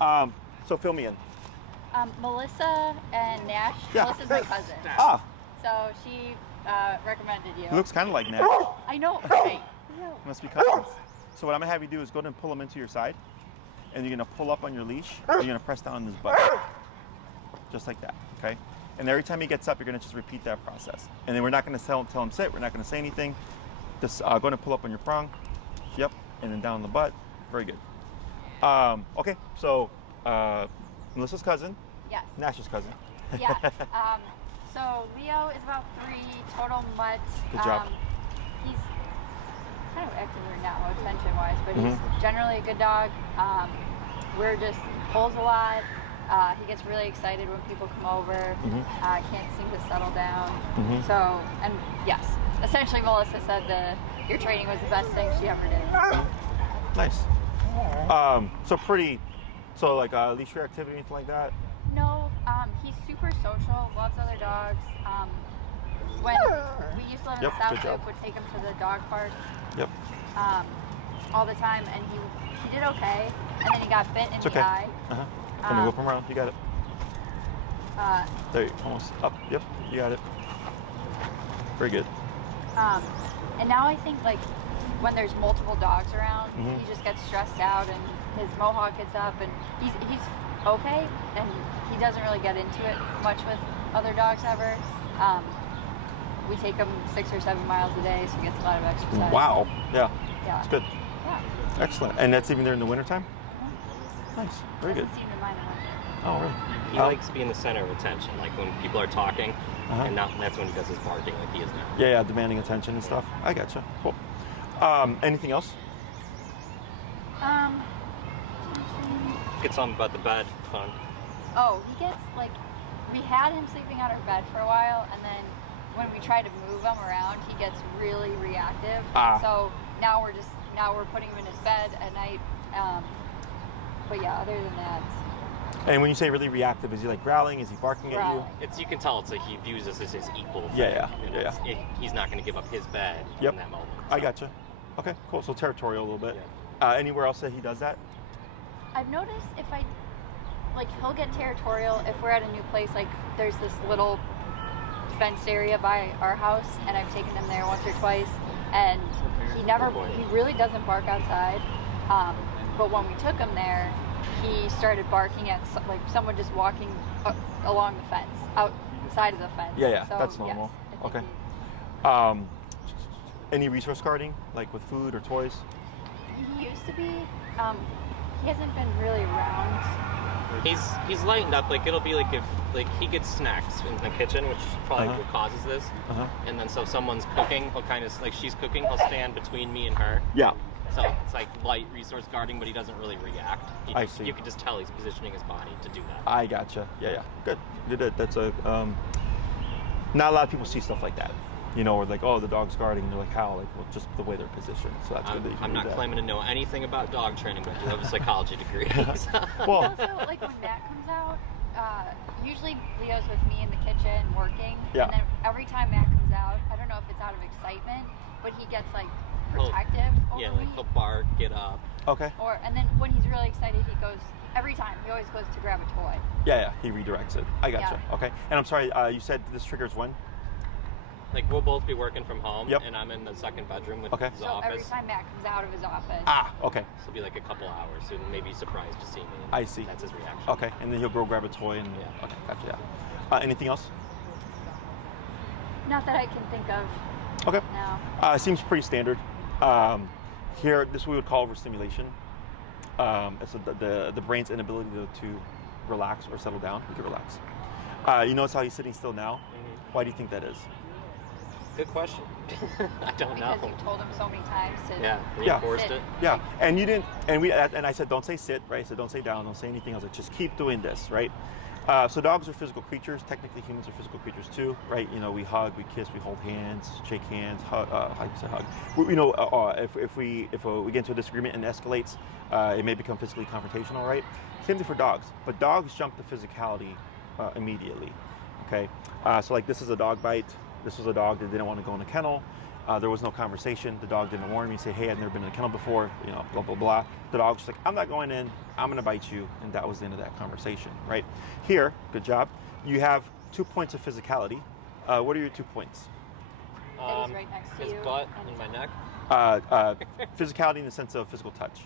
So fill me in. Melissa and Nash. Yeah. Melissa's my cousin. Ah, So she recommended you. he looks kind of like Nash. I know, right? Must be cousins. So what I'm gonna have you do is go ahead and pull him into your side, and you're gonna pull up on your leash, and you're gonna press down on his butt, just like that, okay? And every time he gets up, you're gonna just repeat that process. And then we're not gonna tell him sit. We're not gonna say anything. Just go ahead and pull up on your prong. Yep, and then down the butt. Very good. Okay, so Melissa's cousin. Yes. Nash's cousin. Yeah. So Leo is about 3, total mutt. Good job. He's kind of acting weird now, attention-wise, but he's generally a good dog. We're just pulls a lot. He gets really excited when people come over. Can't seem to settle down. So, and yes, essentially Melissa said your training was the best thing she ever did. Nice. So like leash reactivity, anything like that? No, he's super social, loves other dogs. When we used to live in the South Loop, would take him to the dog park. Yep. All the time, and he did okay, and then he got bit in the eye. Can you whip him around? You got it. There, you almost up. Yep, you got it. Very good. And now I think like when there's multiple dogs around, he just gets stressed out, and his mohawk gets up, and he's okay, and he doesn't really get into it much with other dogs ever. We take him 6 or 7 miles a day, so he gets a lot of exercise. Wow. Yeah. That's good. Yeah. Excellent. And that's even there in the wintertime? Nice. Very good. Doesn't seem to mind much. Oh, really? He likes being the center of attention, like when people are talking, and that's when he does his barking like he is now. Yeah, demanding attention and stuff. I gotcha. Cool. Anything else? Get something about the bed, fun. Oh, he gets like, we had him sleeping on our bed for a while, and then when we try to move him around, he gets really reactive. So now we're putting him in his bed at night. But yeah, other than that. And when you say really reactive, is he like growling? Is he barking at you? You can tell it's like he views us as his equal. He's not going to give up his bed in that moment. So. I gotcha. Okay, cool. So territorial a little bit. Yeah. Anywhere else that he does that? I've noticed he'll get territorial if we're at a new place. Like there's this little fenced area by our house, and I've taken him there once or twice, and he really doesn't bark outside. But when we took him there, he started barking at like someone just walking along the fence, outside of the fence. Yeah, so, that's normal. Yes, okay. Any resource guarding, like with food or toys? He used to be. He hasn't been really around. He's lightened up. Like it'll be like if he gets snacks in the kitchen, which is probably what causes this. And then so if someone's cooking, he'll kind of like she's cooking, he'll stand between me and her. Yeah. So it's like light resource guarding, but he doesn't really react. I see. You can just tell he's positioning his body to do that. I gotcha. Yeah. Good. That's not a lot of people see stuff like that. You know, or like, oh, the dog's guarding. And they're like, how? Like, well, just the way they're positioned. So that's good that you can I'm do not that. claiming to know anything about dog training, but I do have a psychology degree. Well, also, like when Matt comes out, usually Leo's with me in the kitchen working, Yeah. and then every time Matt comes out, I don't know if it's out of excitement, but he gets like protective over me. Like he'll bark, get up. Okay. And then when he's really excited, he goes every time. He always goes to grab a toy. Yeah. He redirects it. I gotcha. Yeah. Okay. And I'm sorry. You said this triggers when? Like we'll both be working from home, Yep. and I'm in the second bedroom with his so office. every time Matt comes out of his office. Okay. So it'll be like a couple hours, so maybe surprised to see me. I see. That's his reaction. Okay, and then he'll go grab a toy and okay, gotcha. Yeah. Anything else? Not that I can think of. Okay. No. Seems pretty standard. Here, this we would call overstimulation. It's the brain's inability to relax or settle down. We can relax. You notice how he's sitting still now? Why do you think that is? Good question. I don't know. Because you told him so many times to reinforced it. Yeah, and you didn't, and I said, don't say sit, right? I said, don't say down, don't say anything. I was like, just keep doing this, right? So dogs are physical creatures. Technically, humans are physical creatures too, right? You know, we hug, we kiss, we hold hands, shake hands, hug. If we get into a disagreement and escalates, it may become physically confrontational, right? Same thing for dogs, but dogs jump to physicality immediately. Okay, so like this is a dog bite. This was a dog that didn't want to go in a kennel. There was no conversation. The dog didn't warn me, say, hey, I've never been in a kennel before, you know, blah, blah, blah. The dog's just like, I'm not going in, I'm gonna bite you, and that was the end of that conversation, right? Here, good job, you have 2 points of physicality. What are your 2 points? That he's right next to his you. butt and my neck. Physicality in the sense of physical touch.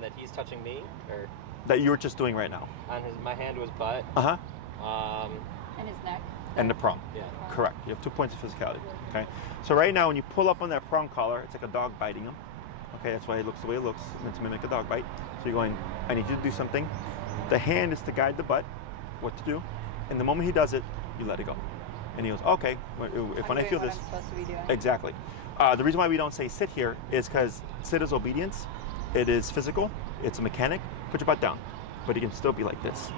That he's touching me, or That you were just doing right now. on my hand to his butt. Uh-huh. And his neck. And the prong. Yeah. Correct. You have 2 points of physicality. Okay. So right now, when you pull up on that prong collar, it's like a dog biting him. Okay. That's why it looks the way it looks, meant to mimic a dog bite. So you're going, I need you to do something. The hand is to guide the butt, what to do. And the moment he does it, you let it go. And he goes, okay. When I feel this, I'm supposed to be doing. exactly. The reason why we don't say sit here is because sit is obedience. It is physical. It's a mechanic. Put your butt down. But he can still be like this.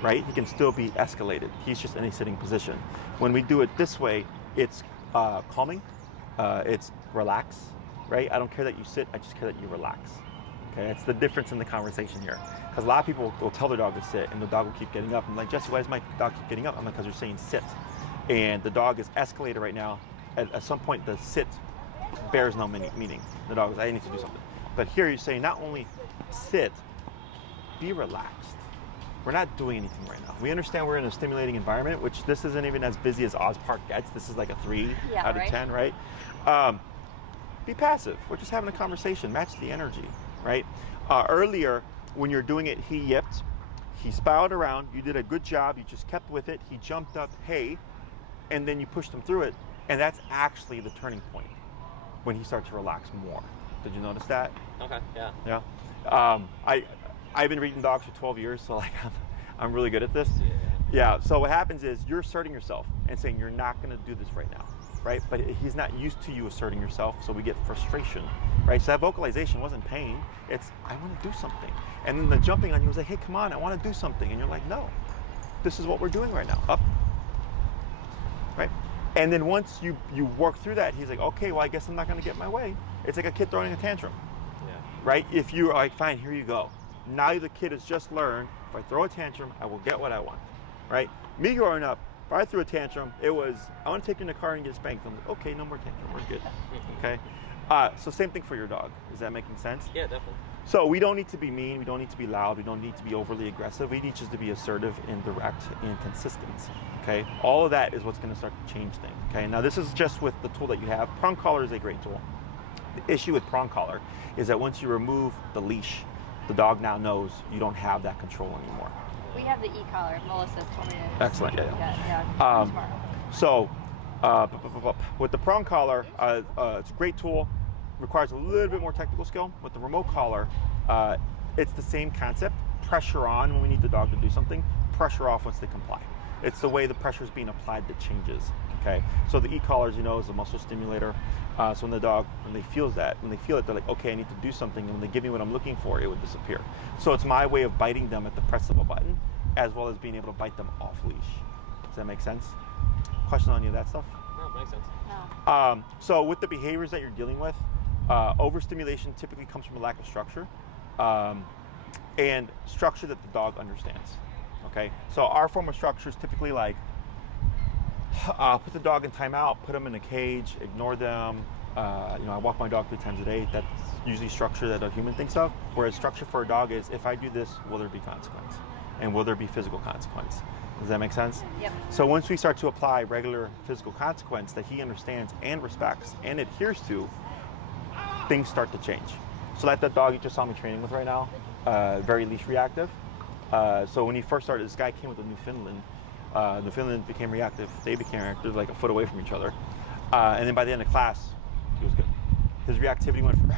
Right? He can still be escalated. He's just in a sitting position. When we do it this way, it's calming. It's relax, right? I don't care that you sit, I just care that you relax. Okay, that's the difference in the conversation here. Because a lot of people will tell their dog to sit, and the dog will keep getting up. I'm like, Jesse, why does my dog keep getting up? I'm like, because you're saying sit. And the dog is escalated right now. At some point, the sit bears no meaning. The dog is, I need to do something. But here you're saying not only sit, be relaxed. We're not doing anything right now. We understand we're in a stimulating environment, which this isn't even as busy as Oz Park gets. This is like a 3 out of 10, right? Be passive. We're just having a conversation. Match the energy, right? Earlier, when you're doing it, he yipped. He spowed around. You did a good job. You just kept with it. He jumped up, hey, and then you pushed him through it. And that's actually the turning point when he starts to relax more. Did you notice that? Okay. Yeah. Yeah. I've been reading dogs for 12 years, so like I'm really good at this. Yeah, so what happens is you're asserting yourself and saying you're not gonna do this right now, right? But he's not used to you asserting yourself, so we get frustration, right? So that vocalization wasn't pain, it's I wanna do something. And then the jumping on you was like, hey, come on, I wanna do something. And you're like, no, this is what we're doing right now, up, right? And then once you work through that, he's like, okay, well, I guess I'm not gonna get my way. It's like a kid throwing a tantrum, right? If you're like, fine, here you go. Now the kid has just learned, if I throw a tantrum, I will get what I want, right? Me growing up, if I threw a tantrum, it was, I want to take you in the car and get spanked. I'm like, okay, no more tantrum, we're good, okay? So same thing for your dog. Is that making sense? Yeah, definitely. So we don't need to be mean, we don't need to be loud, we don't need to be overly aggressive. We need just to be assertive and direct and consistent, okay? All of that is what's gonna start to change things, okay? Now this is just with the tool that you have. Prong collar is a great tool. The issue with prong collar is that once you remove the leash, the dog now knows you don't have that control anymore. We have the e-collar. Melissa told me to. Excellent, yeah. Tomorrow. So, with the prong collar, it's a great tool. Requires a little bit more technical skill. With the remote collar, it's the same concept. Pressure on when we need the dog to do something. Pressure off once they comply. It's the way the pressure is being applied that changes. Okay. So the e-collar, as you know, is a muscle stimulator. So when the dog, when they feel it, they're like, okay, I need to do something. And when they give me what I'm looking for, it would disappear. So it's my way of biting them at the press of a button, as well as being able to bite them off leash. Does that make sense? Question on any of that stuff? No, it makes sense. No. So with the behaviors that you're dealing with, overstimulation typically comes from a lack of structure, and structure that the dog understands. Okay, so our form of structure is typically like, put the dog in timeout, put them in a cage, ignore them. I walk my dog 3 times a day. That's usually structure that a human thinks of. Whereas structure for a dog is, if I do this, will there be consequence? And will there be physical consequence? Does that make sense? Yep. So once we start to apply regular physical consequence that he understands and respects and adheres to, things start to change. So like that dog you just saw me training with right now, very leash reactive. So when he first started, this guy came with a Newfoundland. Newfoundland became reactive. They became reactive, like a foot away from each other. And then by the end of class, he was good. His reactivity went from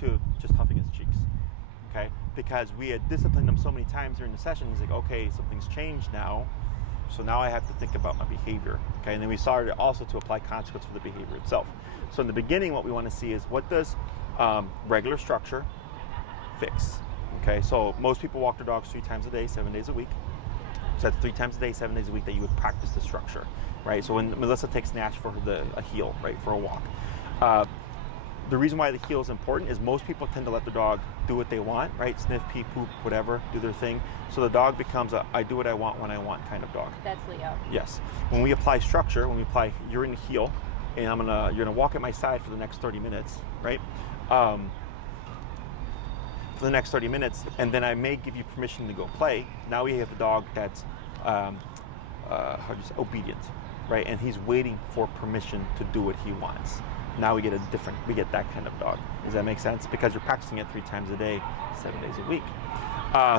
to just huffing his cheeks. Okay, because we had disciplined him so many times during the session. He's like, okay, something's changed now. So now I have to think about my behavior. Okay, and then we started also to apply consequence for the behavior itself. So in the beginning, what we want to see is, what does regular structure fix? Okay, so most people walk their dogs 3 times a day, 7 days a week. So that's 3 times a day, 7 days a week that you would practice the structure, right? So when Melissa takes Nash for a heel, right, for a walk, the reason why the heel is important is most people tend to let the dog do what they want, right? Sniff, pee, poop, whatever, do their thing. So the dog becomes a I do what I want when I want kind of dog. That's Leo. Yes. When we apply structure, when we apply, you're in the heel, and you're gonna walk at my side for the next 30 minutes, right? For the next 30 minutes, and then I may give you permission to go play. Now we have a dog that's obedient, right? And he's waiting for permission to do what he wants. Now we get that kind of dog. Does that make sense? Because you're practicing it 3 times a day, 7 days a week.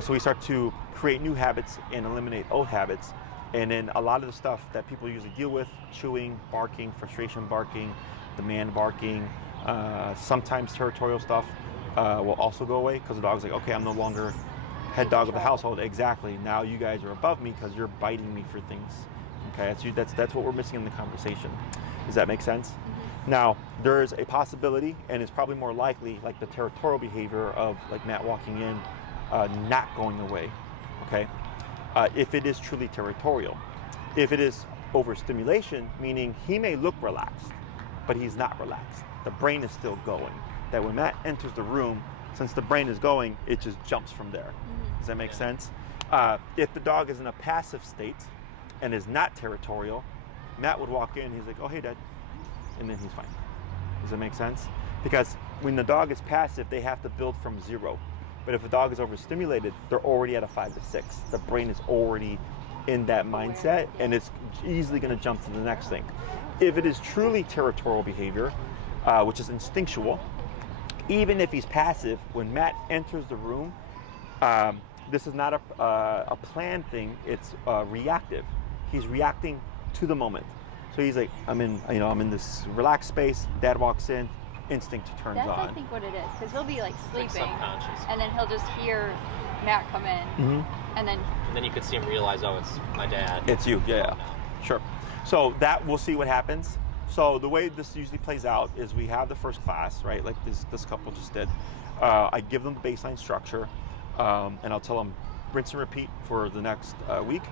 So we start to create new habits and eliminate old habits. And then a lot of the stuff that people usually deal with, chewing, barking, frustration barking, demand barking, sometimes territorial stuff, will also go away because the dog's like, okay, I'm no longer head dog of the household. Exactly. Now you guys are above me because you're biting me for things. Okay, that's what we're missing in the conversation. Does that make sense? Mm-hmm. Now, there's a possibility, and it's probably more likely, like the territorial behavior of like Matt walking in, not going away. Okay, if it is truly territorial. If it is overstimulation, meaning he may look relaxed, but he's not relaxed. The brain is still going. That when Matt enters the room, since the brain is going, it just jumps from there. Mm-hmm. Does that make sense? If the dog is in a passive state and is not territorial, Matt would walk in, he's like, oh, hey, Dad, and then he's fine. Does that make sense? Because when the dog is passive, they have to build from 0. But if a dog is overstimulated, they're already at a 5 to 6. The brain is already in that mindset, and it's easily going to jump to the next thing. If it is truly territorial behavior, which is instinctual, even if he's passive, when Matt enters the room, this is not a planned thing. It's reactive. He's reacting to the moment. So he's like, I'm in this relaxed space. Dad walks in, instinct turns on. That's I think what it is, because he'll be like sleeping, like and then he'll just hear Matt come in, mm-hmm. and then you could see him realize, oh, it's my dad. It's you, yeah, sure. So that we'll see what happens. So the way this usually plays out is we have the first class, right? Like this couple just did. I give them the baseline structure, and I'll tell them rinse and repeat for the next week.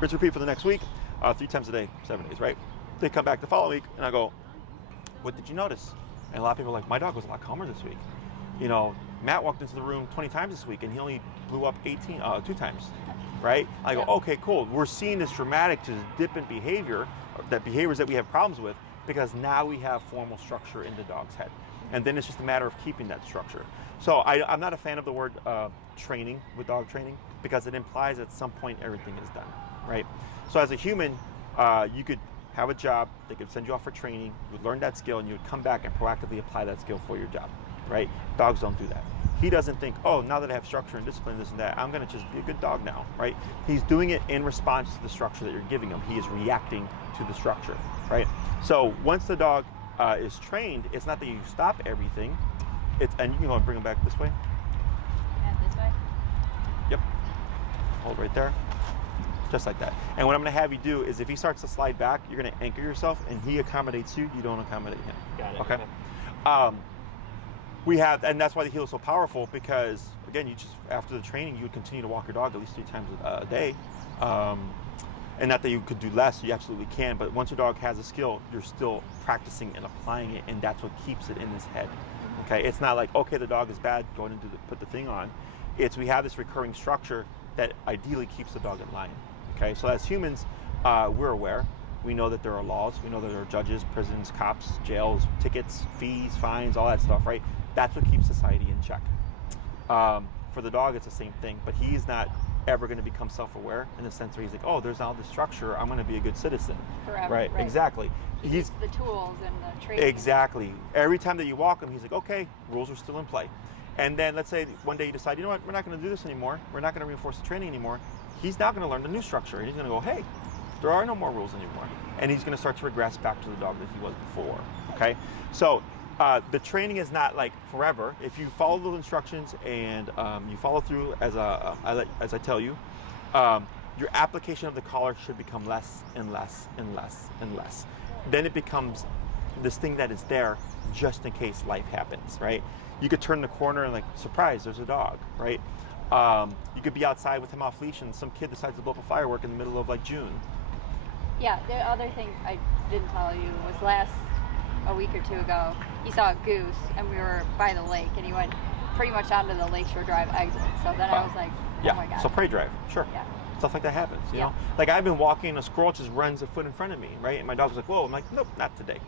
Rinse and repeat for the next week, 3 times a day, 7 days, right? They come back the following week, and I go, what did you notice? And a lot of people are like, my dog was a lot calmer this week. You know, Matt walked into the room 20 times this week, and he only blew up 2 times. Right? I go, okay, cool. We're seeing this dramatic just dip in behaviors that we have problems with, because now we have formal structure in the dog's head. And then it's just a matter of keeping that structure. So I'm not a fan of the word training with dog training, because it implies at some point everything is done, right? So as a human, you could have a job, they could send you off for training, you would learn that skill, and you would come back and proactively apply that skill for your job, right? Dogs don't do that. He doesn't think, oh, now that I have structure and discipline, this and that, I'm going to just be a good dog now, right? He's doing it in response to the structure that you're giving him. He is reacting to the structure, right? So once the dog is trained, it's not that you stop everything. And you can go and bring him back this way. Yeah, this way? Yep. Hold right there. Just like that. And what I'm going to have you do is if he starts to slide back, you're going to anchor yourself, and he accommodates you. You don't accommodate him. Got it. Okay? We have, and that's why the heel is so powerful, because again, you just, after the training, you would continue to walk your dog at least 3 times a day. And not that you could do less, you absolutely can, but once your dog has a skill, you're still practicing and applying it, and that's what keeps it in his head. Okay, it's not like, okay, the dog is bad, go ahead and put the thing on. It's, we have this recurring structure that ideally keeps the dog in line. Okay, so as humans, we're aware. We know that there are laws. We know that there are judges, prisons, cops, jails, tickets, fees, fines, all that stuff, right? That's what keeps society in check. For the dog, it's the same thing, but he's not ever going to become self-aware in the sense where he's like, oh, there's all this structure, I'm going to be a good citizen. Forever, right? Exactly. He's the tools and the training. Exactly. Every time that you walk him, he's like, okay, rules are still in play. And then let's say one day you decide, you know what, we're not going to do this anymore. We're not going to reinforce the training anymore. He's now going to learn the new structure, and he's going to go, hey, there are no more rules anymore. And he's going to start to regress back to the dog that he was before. Okay? So the training is not like forever. If you follow the instructions and you follow through as I tell you, your application of the collar should become less and less and less and less. Then it becomes this thing that is there just in case life happens, right? You could turn the corner and like, surprise, there's a dog, right? You could be outside with him off leash and some kid decides to blow up a firework in the middle of like June. Yeah, the other thing I didn't tell you was a week or 2 ago, he saw a goose and we were by the lake and he went pretty much onto the Lakeshore Drive exit. So then I was like, oh my God. So prey drive, sure. Yeah. stuff like that happens, you Yeah. know? Like I've been walking and a squirrel just runs a foot in front of me, right? And my dog's like, whoa. I'm like, nope, not today.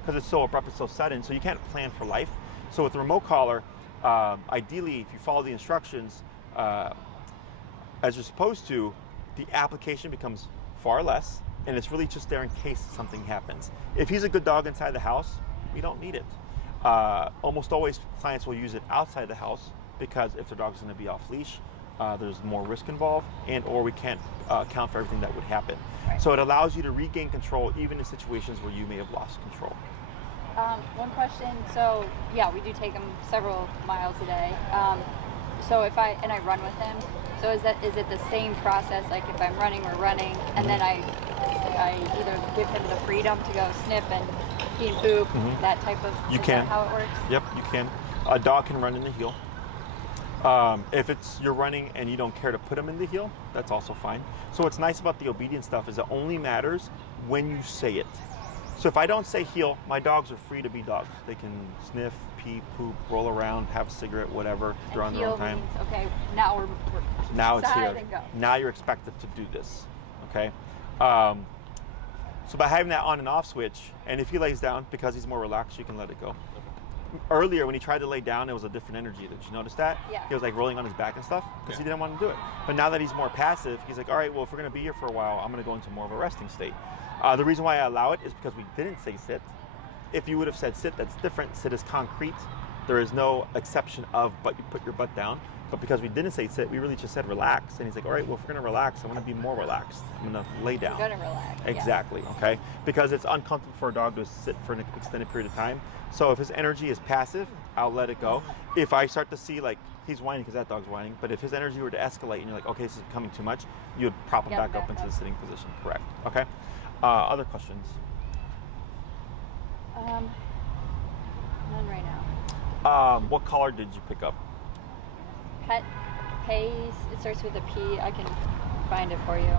Because it's so abrupt, it's so sudden. So you can't plan for life. So with the remote collar, ideally, if you follow the instructions as you're supposed to, the application becomes far less, and it's really just there in case something happens. If he's a good dog inside the house, we don't need it. Almost always clients will use it outside the house because if their dog's going to be off leash, there's more risk involved, and or we can't account for everything that would happen. Right. So it allows you to regain control even in situations where you may have lost control. One question. So yeah, we do take him several miles a day. So if I run with him, so is it the same process? Like if I'm running, we're running, and then I either give him the freedom to go sniff and pee and poop, that type of. You is can. That how it works? Yep, you can. A dog can run in the heel. If you're running and you don't care to put them in the heel, that's also fine. So what's nice about the obedience stuff is it only matters when you say it. So if I don't say heel, my dogs are free to be dogs. They can sniff, pee, poop, roll around, have a cigarette, whatever. They're on their own time. Means, okay, now we're Now it's side here. and go. Now you're expected to do this. Okay. So by having that on and off switch, and if he lays down because he's more relaxed, you can let it go. Earlier when he tried to lay down, it was a different energy. Did you notice that? Yeah. He was like rolling on his back and stuff because he didn't want to do it. But now that he's more passive, he's like, all right, well, if we're going to be here for a while, I'm going to go into more of a resting state. The reason why I allow it is because we didn't say sit. If you would have said sit, that's different. Sit is concrete. There is no exception of but you put your butt down. But because we didn't say sit, we really just said relax. And he's like, all right, well, if we're going to relax, I want to be more relaxed. I'm going to lay down. You're gonna relax. yeah. Exactly, okay? Because it's uncomfortable for a dog to sit for an extended period of time. So if his energy is passive, I'll let it go. If I start to see like he's whining because that dog's whining, but if his energy were to escalate and you're like, okay, this is becoming too much, you would prop him Get him back up back into up. the sitting position, correct? Okay? Other questions? None right now. What collar did you pick up? Pet Pays. It starts with a P. I can find it for you.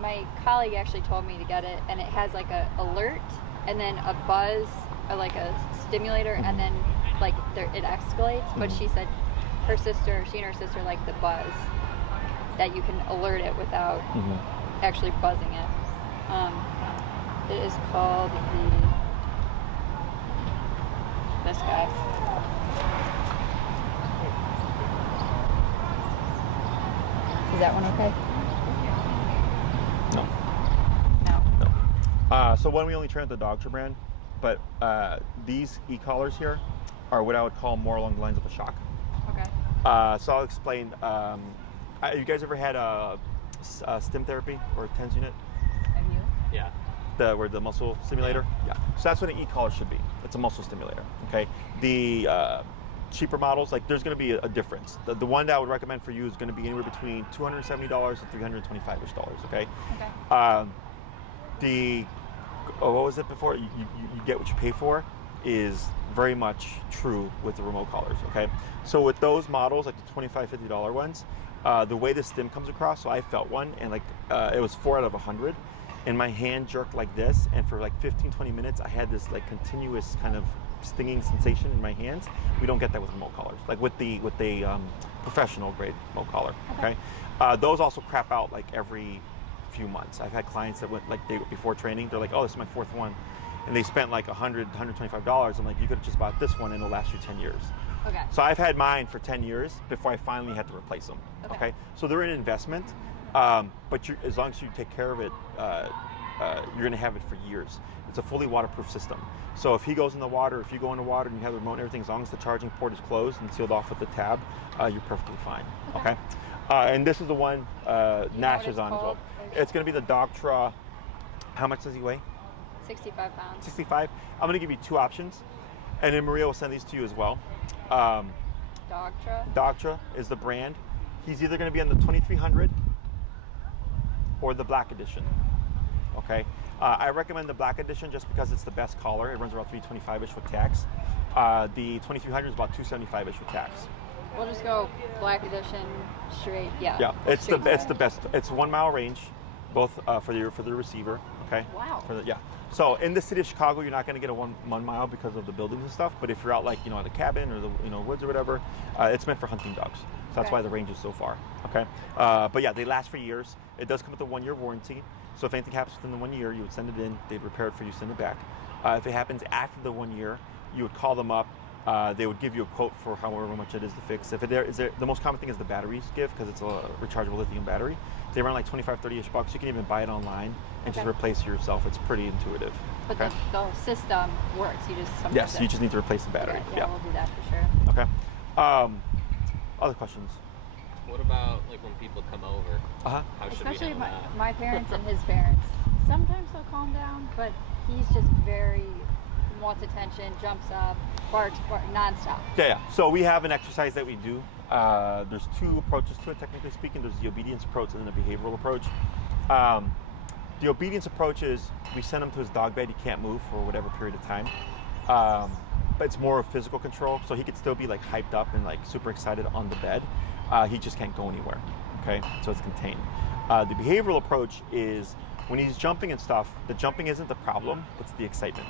My colleague actually told me to get it, and it has like a alert, and then a buzz, or like a stimulator, and then like it escalates. But she said she and her sister like the buzz, that you can alert it without actually buzzing it. It is called this guy. Is that one okay? No. No. So one, we only train at the Dogtra brand, but these e-collars here are what I would call more along the lines of a shock. Okay. So I'll explain. You guys ever had a stim therapy or a TENS unit? Have you? Yeah. Where the muscle stimulator? Yeah. So that's what an e-collar should be. It's a muscle stimulator. Okay. The cheaper models, like there's going to be a difference. The one that I would recommend for you is going to be anywhere between $270 and $325-ish. Okay. Okay. What was it before? You get what you pay for is very much true with the remote collars. Okay. So with those models, like the $25, $50 ones, the way the stim comes across, so I felt one, and like it was 4 out of 100, and my hand jerked like this, and for like 15-20 minutes I had this like continuous kind of stinging sensation in my hands. We don't get that with remote collars, like with the professional grade remote collar. Okay. Those also crap out like every few months. I've had clients that went like before training, they're like, oh, this is my 4th one, and they spent like $100, $125. I'm like, you could have just bought this one and it'll last you 10 years. Okay. So I've had mine for 10 years before I finally had to replace them. Okay. So they're an investment, but as long as you take care of it, you're going to have it for years. It's a fully waterproof system. So if he goes in the water, if you go in the water and you have the remote and everything, as long as the charging port is closed and sealed off with the tab, you're perfectly fine. Okay. And this is the one Nash is on as well. It's going to be the Dogtra. How much does he weigh? 65 pounds. 65. I'm going to give you 2 options, and then Maria will send these to you as well. Dogtra. Dogtra is the brand. He's either going to be on the 2300 or the Black Edition. Okay. I recommend the Black Edition just because it's the best collar. It runs around $325-ish with tax. The 2300 is about $275-ish with tax. We'll just go Black Edition straight. Yeah. Yeah, it's straight the best. It's 1 mile range, both for the receiver. Okay. Wow. So in the city of Chicago, you're not going to get a one mile because of the buildings and stuff. But if you're out like, in a cabin or the woods or whatever, it's meant for hunting dogs. So that's why the range is so far. Okay. But yeah, they last for years. It does come with a 1-year warranty. So if anything happens within the 1 year, you would send it in, they'd repair it for you, send it back. If it happens after the 1 year, you would call them up. They would give you a quote for however much it is to fix. If the most common thing is the batteries give, because it's a rechargeable lithium battery. They run like 25, 30-ish bucks. You can even buy it online and just replace it yourself. It's pretty intuitive. But the system works. You just sometimes yes, you just need to replace the battery. Yeah, we'll do that for sure. Okay. Other questions? What about like when people come over? How should Especially we handle that? my parents and his parents. Sometimes they'll calm down, but he's just wants attention, jumps up, barks nonstop. Yeah. So we have an exercise that we do. There's 2 approaches to it, technically speaking. There's the obedience approach and then the behavioral approach. The obedience approach is we send him to his dog bed. He can't move for whatever period of time. But it's more of physical control. So he could still be like hyped up and like super excited on the bed. He just can't go anywhere. Okay. So it's contained. The behavioral approach is when he's jumping and stuff, the jumping isn't the problem, it's the excitement.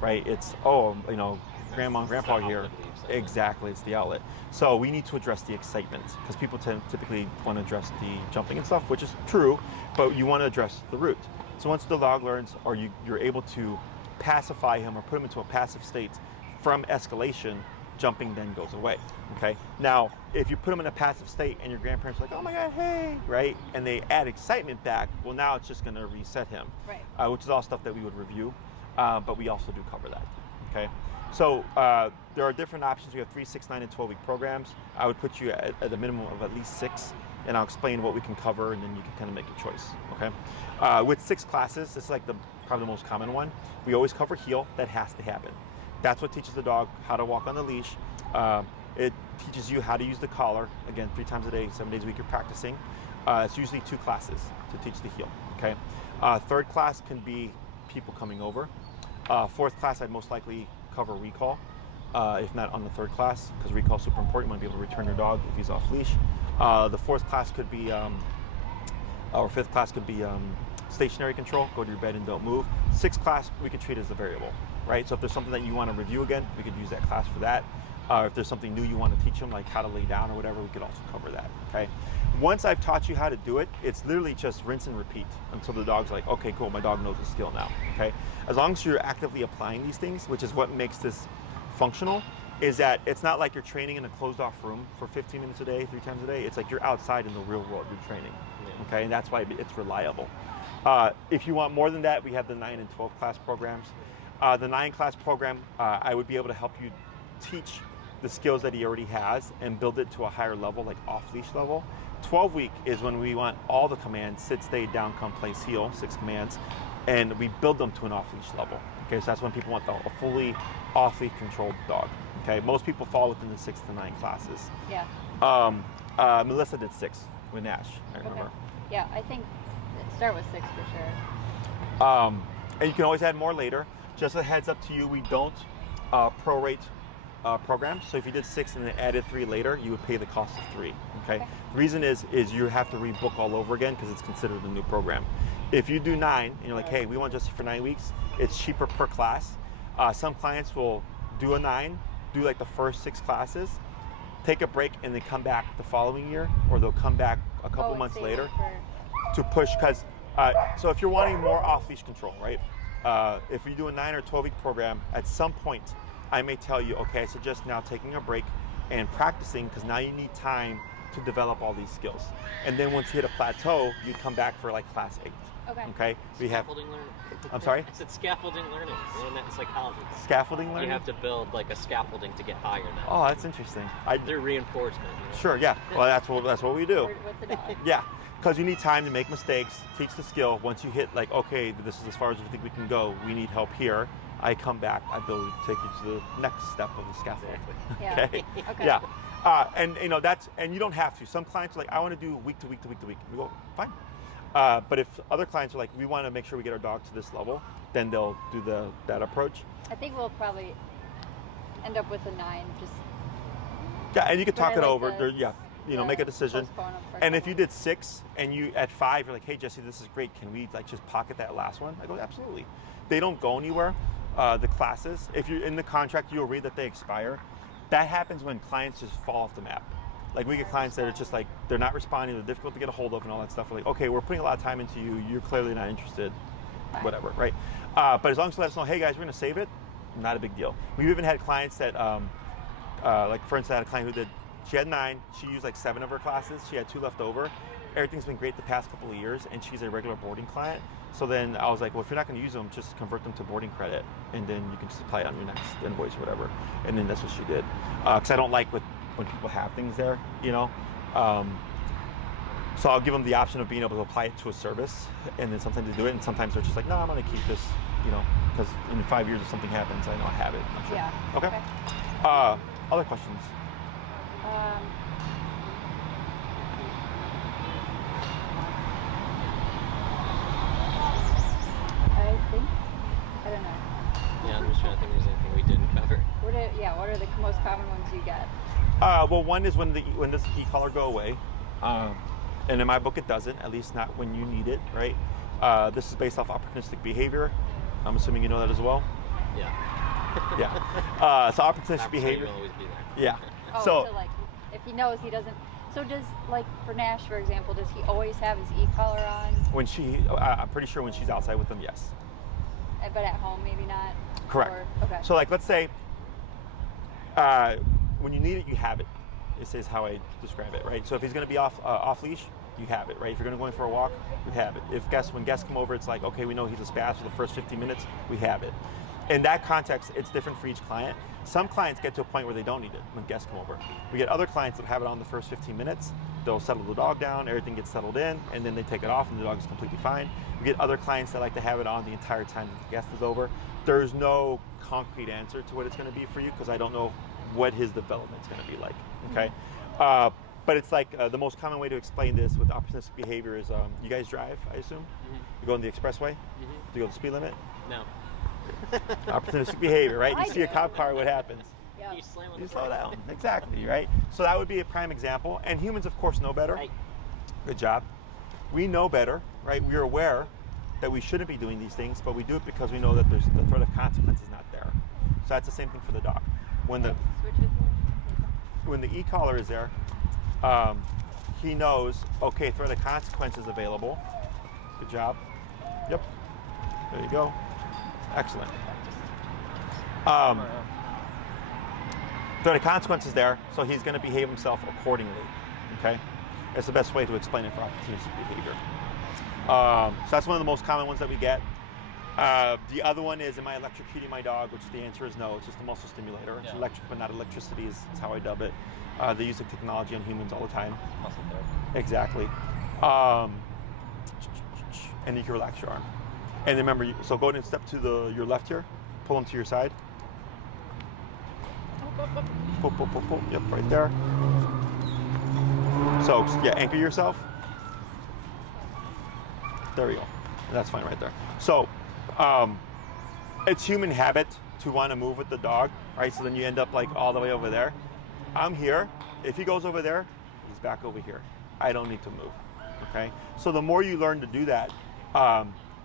Right? It's, grandma and grandpa here. Exactly, it's the outlet. So we need to address the excitement because people typically want to address the jumping and stuff, which is true, but you want to address the root. So once the dog learns or you're able to pacify him or put him into a passive state from escalation, jumping then goes away, okay? Now, if you put him in a passive state and your grandparents are like, oh my God, hey, right? And they add excitement back, well now it's just gonna reset him, right. Which is all stuff that we would review, but we also do cover that, okay? So there are different options. We have 3, 6, 9, and 12-week programs. I would put you at a minimum of at least 6, and I'll explain what we can cover, and then you can kind of make a choice, okay? With 6 classes, this is like probably the most common one. We always cover heel. That has to happen. That's what teaches the dog how to walk on the leash. It teaches you how to use the collar. Again, 3 times a day, 7 days a week you're practicing. It's usually 2 classes to teach the heel, okay? 3rd class can be people coming over. 4th class, I'd most likely cover recall, if not on the 3rd class, because recall is super important. You want to be able to return your dog if he's off leash. The 4th class could be, or 5th class could be stationary control, go to your bed and don't move. 6th class, we could treat as a variable, right? So if there's something that you want to review again, we could use that class for that. If there's something new you want to teach them, like how to lay down or whatever, we could also cover that, okay? Once I've taught you how to do it, it's literally just rinse and repeat until the dog's like, okay, cool, my dog knows the skill now, okay? As long as you're actively applying these things, which is what makes this functional, is that it's not like you're training in a closed off room for 15 minutes a day, 3 times a day. It's like you're outside in the real world, you're training, okay? And that's why it's reliable. If you want more than that, we have the 9 and 12 class programs. The 9 class program, I would be able to help you teach the skills that he already has and build it to a higher level, like off-leash level. 12-week is when we want all the commands, sit, stay, down, come, place, heel, 6 commands, and we build them to an off-leash level. Okay, so that's when people want a fully off-leash controlled dog. Okay, most people fall within the 6 to 9 classes. Yeah. Melissa did 6 with Nash, I remember. Okay. Yeah, I think start with 6 for sure. And you can always add more later. Just a heads up to you, we don't prorate programs. So if you did 6 and then added 3 later, you would pay the cost of 3. Okay. The reason is you have to rebook all over again because it's considered a new program. If you do 9 and you're like, hey, we want just for 9 weeks, it's cheaper per class. Some clients will do a 9, do like the first 6 classes, take a break, and then come back the following year, or they'll come back a couple months later to push. Because so if you're wanting more off-leash control, right? If you do a 9 or 12-week program, at some point I may tell you, okay, I suggest now taking a break and practicing, because now you need time to develop all these skills. And then once you hit a plateau, you come back for like class 8. Okay. We have. Scaffolding learning. I'm sorry? I said scaffolding learning. Isn't that in psychology? Scaffolding learning? You have to build like a scaffolding to get higher now. Oh, that's interesting. They're reinforcement. You know? Sure, yeah. Well, that's what we do. With the dog. Yeah, because you need time to make mistakes, teach the skill. Once you hit like, okay, this is as far as we think we can go, we need help here. I come back, I build, take you to the next step of the scaffold. Exactly. Yeah. Okay. Yeah. And you know and you don't have to. Some clients are like, I want to do week to week to week to week. We go, fine. But if other clients are like, we want to make sure we get our dog to this level, then they'll do that approach. I think we'll probably end up with a 9. Just yeah, and you can talk it over. The, Make a decision. And if you did did 6 and you at 5, you're like, hey Jesse, this is great. Can we like just pocket that last one? I go, absolutely. they don't go anywhere. The classes, if you're in the contract, you'll read that they expire. That happens when clients just fall off the map. Like we get clients that are just like, they're not responding, they're difficult to get a hold of and all that stuff. We're like, okay, we're putting a lot of time into you, you're clearly not interested, whatever, right? But as long as you let us know, hey guys, we're gonna save it, not a big deal. We've even had clients that, like for instance, I had a client who she had 9, she used like 7 of her classes, she had 2 left over. Everything's been great the past couple of years, and she's a regular boarding client. So then I was like, well, if you're not gonna use them, just convert them to boarding credit, and then you can just apply it on your next invoice or whatever. And then that's what she did. Because I don't like when people have things there, you know? So I'll give them the option of being able to apply it to a service, and then sometimes they do it, and sometimes they're just like, no, I'm gonna keep this, you know, because in 5 years if something happens, I know I have it. I'm sure. Yeah. Okay. Other questions? I don't know. Yeah, I'm just trying to think if there's anything we didn't cover. What are the most common ones you get? Well, one is when does e-collar go away? And in my book, it doesn't, at least not when you need it, right? This is based off opportunistic behavior. I'm assuming you know that as well. Yeah. Yeah. So opportunistic behavior. Will always be there. Yeah. Oh, so like, if he knows he doesn't. So does, like for Nash, for example, does he always have his e-collar on? When I'm pretty sure when she's outside with them, yes. But at home, maybe not? Correct. Okay. So like, let's say, when you need it, you have it. This is how I describe it, right? So if he's gonna be off leash, you have it, right? If you're gonna go in for a walk, you have it. When guests come over, it's like, okay, we know he's a spaz for the first 15 minutes, we have it. In that context, it's different for each client. Some clients get to a point where they don't need it when guests come over. We get other clients that have it on the first 15 minutes. They'll settle the dog down, everything gets settled in, and then they take it off and the dog is completely fine. We get other clients that like to have it on the entire time that the guest is over. There's no concrete answer to what it's gonna be for you because I don't know what his development's gonna be like, okay? But it's like the most common way to explain this with opportunistic behavior is you guys drive, I assume? Mm-hmm. You go on the expressway? Mm-hmm. Do you go the speed limit? No. Opportunistic behavior, right? You see a cop car, what happens? Yep. You slow down, exactly, right? So that would be a prime example. And humans, of course, know better. Right. Good job. We know better, right? We're aware that we shouldn't be doing these things, but we do it because we know that there's the threat of consequence is not there. So that's the same thing for the dog. When the e-collar is there, he knows, okay, threat of consequence is available. Good job. Yep. There you go. Excellent. Threat of consequence is there, so he's going to behave himself accordingly. Okay, that's the best way to explain it for opportunistic behavior. So that's one of the most common ones that we get. The other one is, am I electrocuting my dog? Which the answer is no. It's just a muscle stimulator. It's electric, but not electricity is how I dub it. They use the technology on humans all the time. Muscle therapy. Exactly. And you can relax your arm. And remember, so go ahead and step to your left here. Pull them to your side. Pull, pull, pull, pull. Yep, right there. So, yeah, anchor yourself. There we go. That's fine right there. So, it's human habit to want to move with the dog, right? So then you end up like all the way over there. I'm here. If he goes over there, he's back over here. I don't need to move, okay? So the more you learn to do that,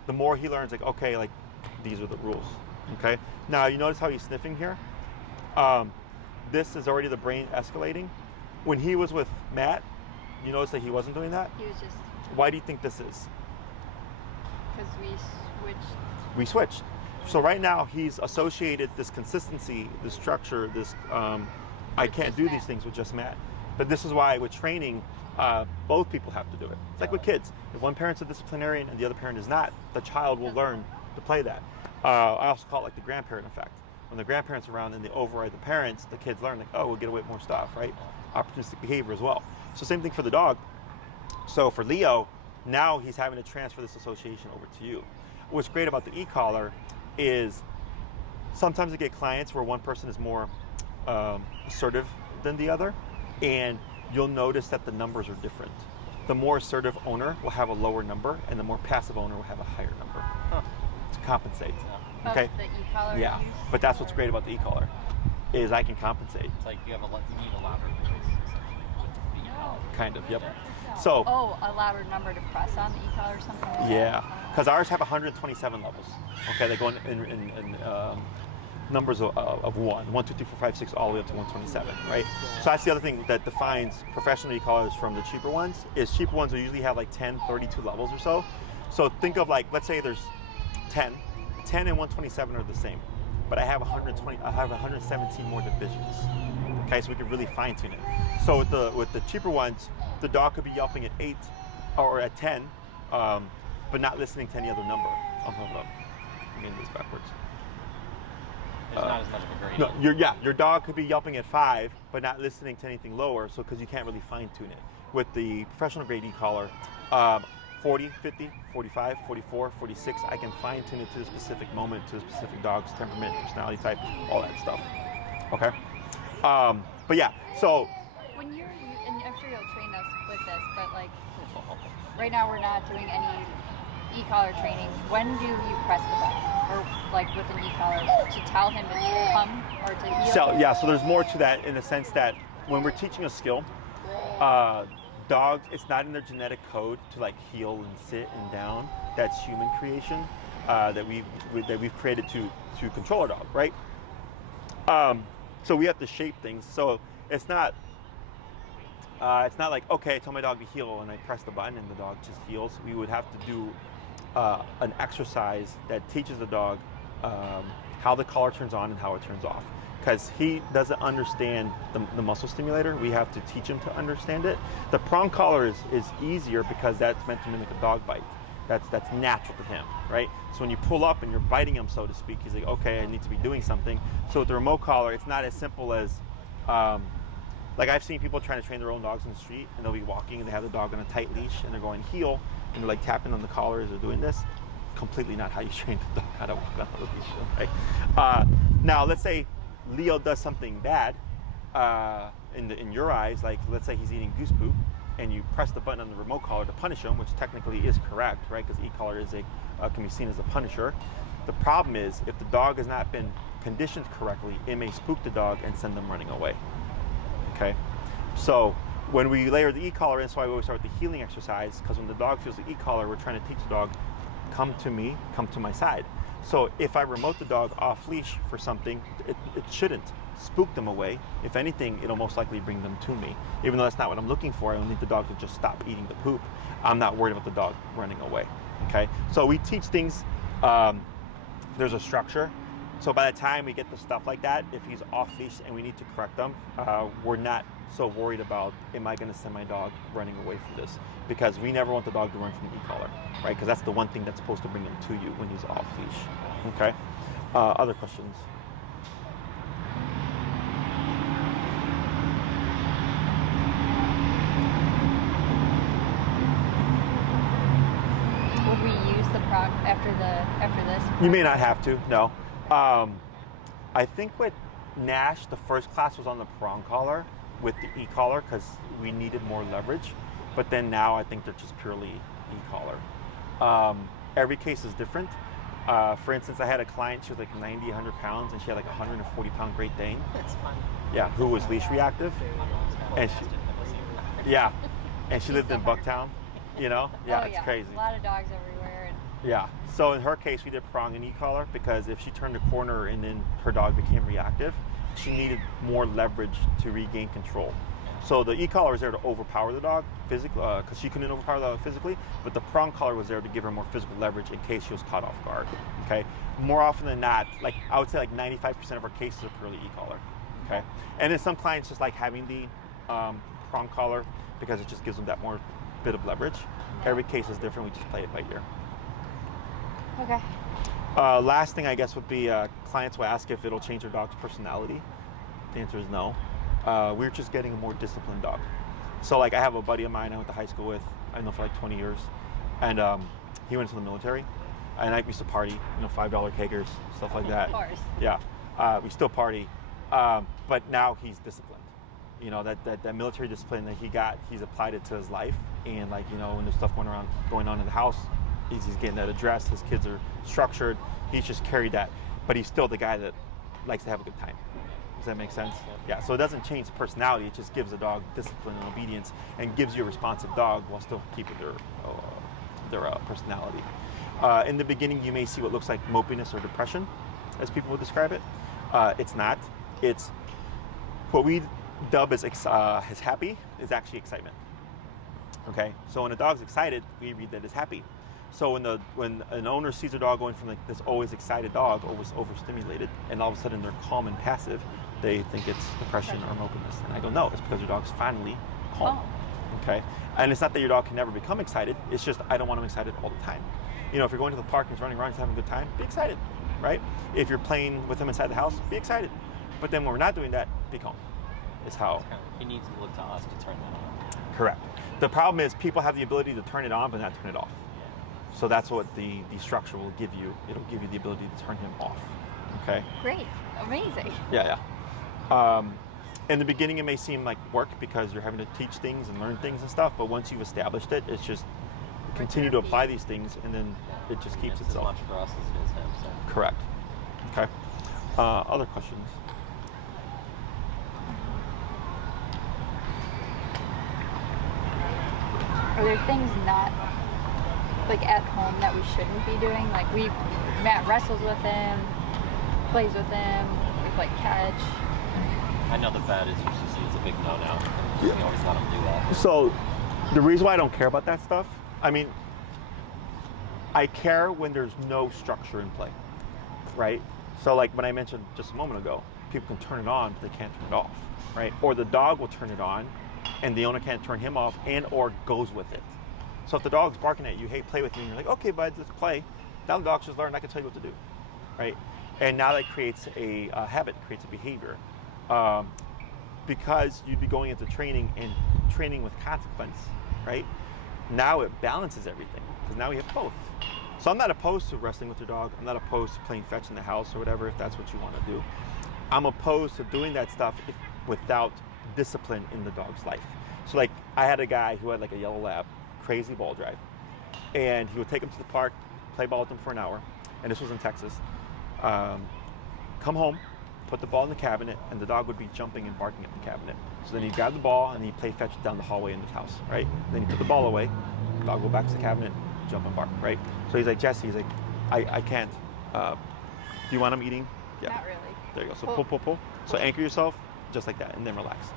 the more he learns like, okay, like these are the rules, okay? Now you notice how he's sniffing here? This is already the brain escalating. When he was with Matt, you notice that he wasn't doing that? He was just... Why do you think this is? Because we switched. We switched. So right now he's associated this consistency, this structure, this, I can't do these things with just Matt. But this is why with training, both people have to do it. It's like with kids. If one parent's a disciplinarian and the other parent is not, the child will learn to play that. I also call it like the grandparent effect. When the grandparents are around and they override the parents, the kids learn like, oh, we'll get away with more stuff, right? Opportunistic behavior as well. So same thing for the dog. So for Leo, now he's having to transfer this association over to you. What's great about the e-collar is sometimes you get clients where one person is more assertive than the other, and you'll notice that the numbers are different. The more assertive owner will have a lower number, and the more passive owner will have a higher number to compensate. Okay. The e-collar. Yeah, but that's what's great about the e-collar is I can compensate. It's like you need a louder voice. Kind of, yep. So, Oh, a louder number to press on the e-collar or something like yeah, that? because ours have 127 levels. Okay, they go in numbers of 1, 2, 3, 4, 5, 6, all the way up to 127, right? So that's the other thing that defines professional e-collars from the cheaper ones, is cheaper ones will usually have like 10, 32 levels or so. So think of like, let's say there's 10 and 127 are the same, but I have 117 more divisions. Okay, so we can really fine tune it. So with the cheaper ones, the dog could be yelping at 8 or at 10, but not listening to any other number. Oh, hold up. I'm getting this backwards. There's not as much of a gradient. No, your dog could be yelping at 5, but not listening to anything lower, so because you can't really fine tune it. With the professional grade e-collar, 40, 50, 45, 44, 46, I can fine tune it to the specific moment, to the specific dog's temperament, personality type, all that stuff. Okay? But yeah, so. When you're, and I'm sure you'll train us with this, but like, right now we're not doing any e-collar training. When do you press the button, or like with an e-collar, to tell him to come or to heel? So yeah, so there's more to that in the sense that when we're teaching a skill, dogs, it's not in their genetic code to like heel and sit and down. That's human creation that we've created to control our dog, right? So we have to shape things. So it's not like, okay, I tell my dog to heel and I press the button and the dog just heels. We would have to do an exercise that teaches the dog how the collar turns on and how it turns off. Because he doesn't understand the muscle stimulator, we have to teach him to understand it. The prong collar is easier because that's meant to mimic a dog bite. That's natural to him, right? So when you pull up and you're biting him, so to speak, he's like, okay, I need to be doing something. So with the remote collar, it's not as simple as, like I've seen people trying to train their own dogs in the street, and they'll be walking and they have the dog on a tight leash and they're going heel and they're like tapping on the collar as they're doing this. Completely not how you train the dog how to walk on the leash, right? Now let's say Leo does something bad in your eyes, like let's say he's eating goose poop, and you press the button on the remote collar to punish him, which technically is correct, right? Because e-collar is can be seen as a punisher. The problem is if the dog has not been conditioned correctly, it may spook the dog and send them running away. Okay, so when we layer the e-collar in, that's why we always start with the healing exercise, because when the dog feels the e-collar, we're trying to teach the dog, come to me, come to my side. So if I remote the dog off leash for something, it shouldn't spook them away. If anything, it'll most likely bring them to me. Even though that's not what I'm looking for, I don't need the dog to just stop eating the poop. I'm not worried about the dog running away, okay? So we teach things, there's a structure. So by the time we get to stuff like that, if he's off leash and we need to correct them, we're not so worried about, am I gonna send my dog running away from this? Because we never want the dog to run from the e-collar, right? Because that's the one thing that's supposed to bring him to you when he's off leash, okay? Other questions? Would we use the prong after this? You may not have to, no. I think with Nash, the first class was on the prong collar with the e-collar because we needed more leverage. But then now I think they're just purely e-collar. Every case is different. For instance, I had a client, she was like 90, 100 pounds, and she had like a 140-pound Great Dane. That's fun. Yeah, who was leash reactive. And she lived in Bucktown, you know? Yeah, it's crazy. A lot of dogs everywhere. Yeah, so in her case, we did prong and e-collar because if she turned a corner and then her dog became reactive, she needed more leverage to regain control. So the e-collar was there to overpower the dog physically, because she couldn't overpower the dog physically, but the prong collar was there to give her more physical leverage in case she was caught off guard, okay? More often than not, like I would say like 95% of our cases are purely e-collar, okay? And then some clients just like having the prong collar because it just gives them that more bit of leverage. Every case is different, we just play it by ear. Okay. Last thing I guess would be clients will ask if it'll change their dog's personality. The answer is no. We're just getting a more disciplined dog. So like I have a buddy of mine I went to high school with, I know for like 20 years, and he went into the military, and I used to party, you know, $5 kegers, stuff like that. Of course. Yeah, we still party, but now he's disciplined. You know, that military discipline that he got, he's applied it to his life, and like, you know, when there's stuff going on in the house, he's getting that addressed, his kids are structured, he's just carried that, but he's still the guy that likes to have a good time. Does that make sense? Yeah, so it doesn't change personality, it just gives the dog discipline and obedience and gives you a responsive dog while still keeping their personality. In the beginning, you may see what looks like mopiness or depression, as people would describe it. It's not. It's what we dub as happy is actually excitement. Okay, so when a dog's excited, we read that as happy. So when an owner sees a dog going from like this always excited dog, always overstimulated, and all of a sudden they're calm and passive, they think it's depression or mopiness. And I go, no, it's because your dog's finally calm. Okay, and it's not that your dog can never become excited. It's just I don't want him excited all the time. You know, if you're going to the park and he's running around, he's having a good time, be excited, right? If you're playing with him inside the house, be excited. But then when we're not doing that, be calm. Is how. He needs to look to us to turn that on. Correct. The problem is people have the ability to turn it on but not turn it off. So that's what the structure will give you. It'll give you the ability to turn him off. Okay. Great. Amazing. Yeah. In the beginning, it may seem like work because you're having to teach things and learn things and stuff. But once you've established it, it's just continue to apply these things, and then it just keeps it's itself. As much for us as it is him. So. Correct. Okay. Other questions? Are there things not like at home that we shouldn't be doing? Like Matt wrestles with him, plays with him, we play catch. I know the bed is usually it's a big no-no. We always let him do that. So the reason why I don't care about that stuff, I mean, I care when there's no structure in play, right? So like when I mentioned just a moment ago, people can turn it on, but they can't turn it off, right? Or the dog will turn it on, and the owner can't turn him off and or goes with it. So if the dog's barking at you, hey, play with me, and you're like, okay, bud, let's play. Now the dog's just learned, I can tell you what to do, right? And now that creates a habit, creates a behavior. Because you'd be going into training and training with consequence, right? Now it balances everything, because now we have both. So I'm not opposed to wrestling with your dog. I'm not opposed to playing fetch in the house or whatever, if that's what you want to do. I'm opposed to doing that stuff without discipline in the dog's life. So like I had a guy who had like a yellow lab, crazy ball drive, and he would take him to the park, play ball with him for an hour, and this was in Texas. Come home, put the ball in the cabinet, and the dog would be jumping and barking at the cabinet. So then he'd grab the ball and he'd play fetch down the hallway in the house, right? Then he put the ball away, the dog would go back to the cabinet, jump and bark, right? So he's like, Jesse, he's like, I can't. Do you want him eating? Yeah. Not really. There you go. So pull. So anchor yourself, just like that, and then relax.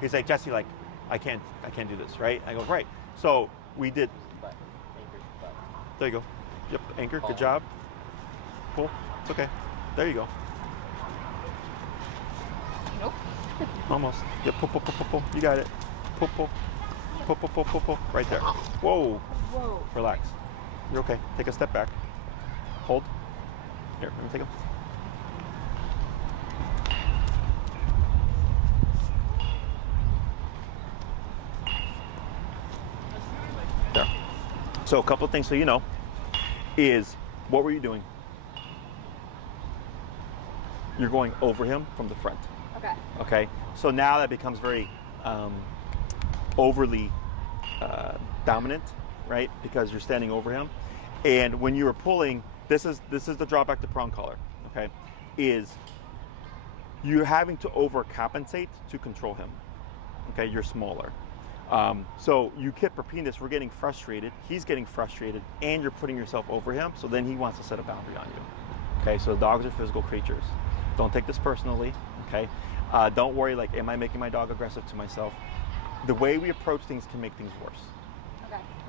He's like, Jesse, like, I can't do this, right? I go, right. So we did. There you go. Yep, anchor. Good job. Pull. It's okay. There you go. Nope. Almost. Yep. Pull. You got it. Pull. Right there. Whoa. Relax. You're okay. Take a step back. Hold. Here, let me take a. There. So a couple of things so you know is, what were you doing? You're going over him from the front. Okay. So now that becomes very overly dominant, right? Because you're standing over him. And when you were pulling, this is the drawback to prong collar, okay? Is you're having to overcompensate to control him. Okay, you're smaller. So you keep repeating this, we're getting frustrated, he's getting frustrated, and you're putting yourself over him, so then he wants to set a boundary on you. Okay, so dogs are physical creatures. Don't take this personally, okay? Don't worry, like, am I making my dog aggressive to myself? The way we approach things can make things worse.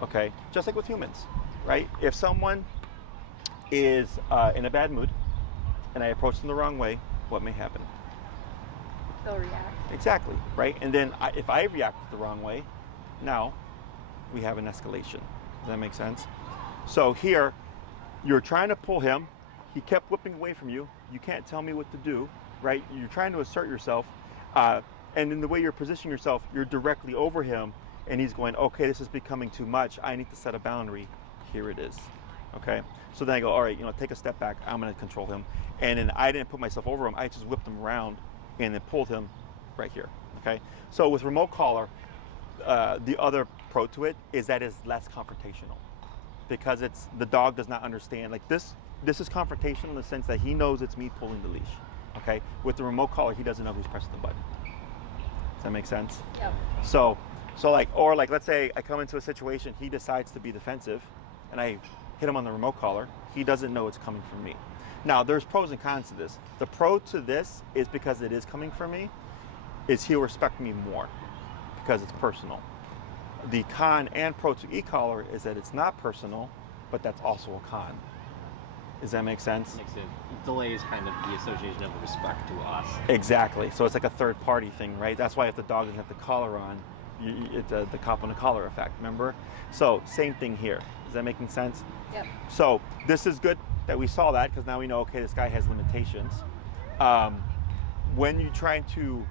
Okay, just like with humans, right? If someone is in a bad mood and I approach them the wrong way, what may happen? They'll react. Exactly, right? And then if I react the wrong way, now we have an escalation. Does that make sense? So here, you're trying to pull him. He kept whipping away from you. You can't tell me what to do, right? You're trying to assert yourself. And in the way you're positioning yourself, you're directly over him. And he's going, okay, this is becoming too much. I need to set a boundary. Here it is. Okay? So then I go, all right, take a step back. I'm going to control him. And then I didn't put myself over him. I just whipped him around and then pulled him right here. Okay? So with remote collar, the other pro to it is that it's less confrontational, because the dog does not understand. Like this is confrontational in the sense that he knows it's me pulling the leash. Okay, with the remote collar, he doesn't know who's pressing the button. Does that make sense? Yep. So like, or like, let's say I come into a situation, he decides to be defensive, and I hit him on the remote collar. He doesn't know it's coming from me. Now, there's pros and cons to this. The pro to this is because it is coming from me, is he'll respect me more because it's personal. The con and pro to e-collar is that it's not personal, but that's also a con. Does that make sense? Makes it delays kind of the association of respect to us. Exactly. So it's like a third party thing, right? That's why if the dog doesn't have the collar on, it's the cop on the collar effect, remember? So same thing here. Is that making sense? Yep. So this is good that we saw that, because now we know, okay, this guy has limitations. When you're trying to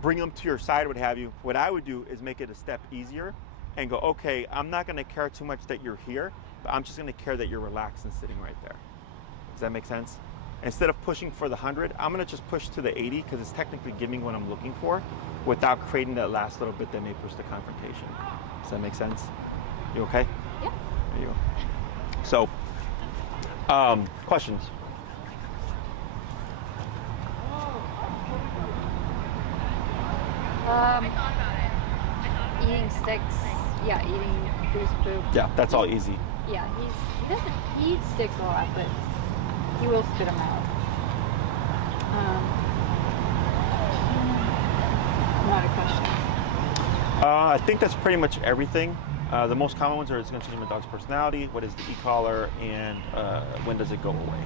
bring them to your side, what have you, what I would do is make it a step easier and go, okay, I'm not going to care too much that you're here, but I'm just going to care that you're relaxed and sitting right there. Does that make sense? Instead of pushing for the 100, I'm going to just push to the 80, because it's technically giving what I'm looking for without creating that last little bit that may push the confrontation. Does that make sense? You okay? Yeah. There you go. So, questions? Eating sticks. Yeah, eating goose poop. Yeah, that's all easy. Yeah, he eats sticks a lot, but he will spit them out. Not a question. I think that's pretty much everything. The most common ones are, it's going to change my dog's personality, what is the e-collar, and when does it go away,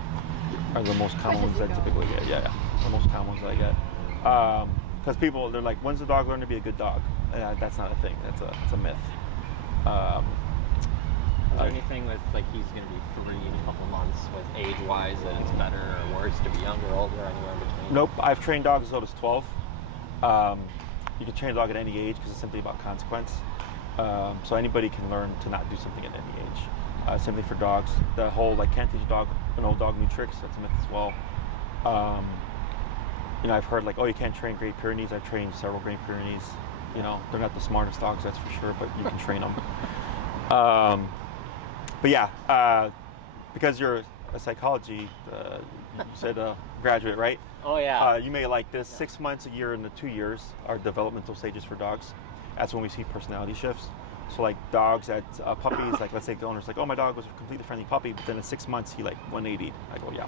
are the most common ones I typically get. Yeah, the most common ones I get. Because people, they're like, when's the dog learn to be a good dog? That's not a thing. It's a myth. Is there anything with, like, he's going to be 3 in a couple months, with age-wise, that it's better or worse to be younger, older, anywhere in between? Nope. I've trained dogs as old as 12. You can train a dog at any age because it's simply about consequence. So anybody can learn to not do something at any age. Simply for dogs, the whole, like, can't teach an old dog new tricks, that's a myth as well. You know, I've heard, like, oh, you can't train Great Pyrenees. I've trained several Great Pyrenees. You know, they're not the smartest dogs, that's for sure, but you can train them. But yeah, because you're a psychology, you said graduate, right? Oh, yeah. You may like this. 6 months, a year, and the 2 years are developmental stages for dogs. That's when we see personality shifts. So like dogs at puppies, like let's say the owner's like, oh, my dog was a completely friendly puppy, but then at 6 months he like 180'd. I go, yeah,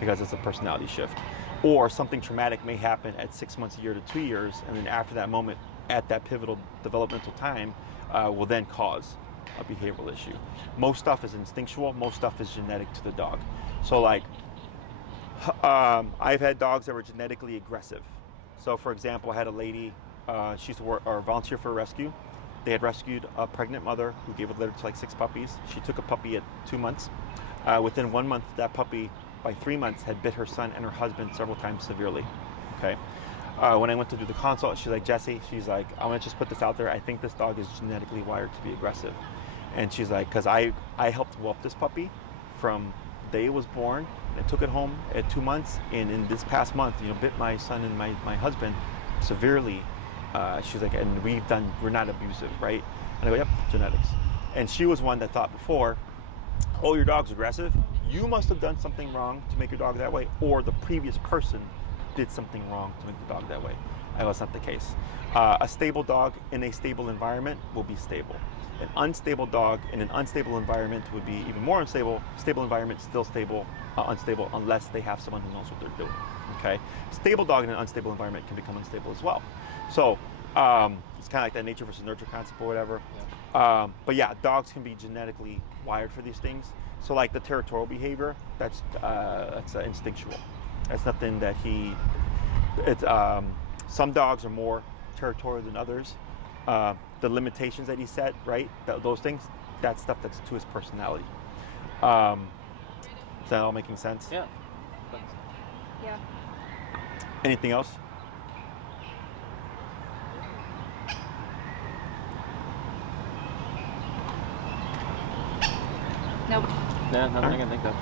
because it's a personality shift. Or something traumatic may happen at 6 months, a year to 2 years, and then after that moment, at that pivotal developmental time, will then cause a behavioral issue. Most stuff is instinctual, most stuff is genetic to the dog. So like, I've had dogs that were genetically aggressive. So for example, I had a lady, she used to work or volunteer for a rescue. They had rescued a pregnant mother who gave a litter to like 6 puppies. She took a puppy at 2 months. Within 1 month, that puppy, by 3 months, had bit her son and her husband several times severely. Okay. When I went to do the consult, she's like, Jesse, she's like, I want to just put this out there. I think this dog is genetically wired to be aggressive. And she's like, because I helped whelp this puppy from the day it was born. And I took it home at 2 months. And in this past month, you know, bit my son and my husband severely. She's like, and we're not abusive, right? And I go, yep, genetics. And she was one that thought before, oh, your dog's aggressive. You must have done something wrong to make your dog that way, or the previous person did something wrong to make the dog that way. I go, that's not the case. A stable dog in a stable environment will be stable. An unstable dog in an unstable environment would be even more unstable. Stable environment, still stable, unstable, unless they have someone who knows what they're doing, okay? Stable dog in an unstable environment can become unstable as well. So it's kind of like that nature versus nurture concept or whatever. Yeah. But yeah, dogs can be genetically wired for these things. So like the territorial behavior, that's instinctual. That's nothing that some dogs are more territorial than others. The limitations that he set, right? Those things, that's stuff that's to his personality. Is that all making sense? Yeah. Yeah. Anything else? Nope. Yeah, nothing I can think of.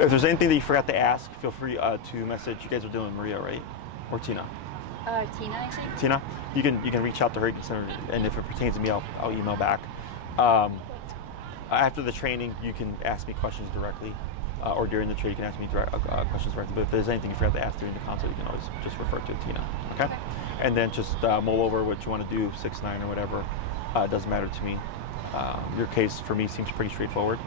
If there's anything that you forgot to ask, feel free to message. You guys are doing Maria, right? Or Tina? Tina, I think. Tina, you can reach out to her, you can send her, and if it pertains to me, I'll email back. After the training, you can ask me questions directly, or during the training, you can ask me questions directly. But if there's anything you forgot to ask during the consult, you can always just refer to Tina. Okay? And then just mull over what you want to do, 6-9 or whatever. It doesn't matter to me. Your case for me seems pretty straightforward.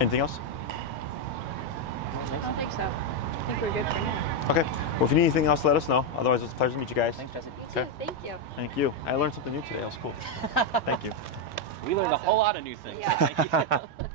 Anything else? I don't think so. I think we're good for now. Okay. Well, if you need anything else, let us know. Otherwise, it was a pleasure to meet you guys. Thanks, Jesse. You too. Okay. Thank you. Thank you. I learned something new today. That was cool. Thank you. We learned a whole lot of new things. Yeah. So thank you.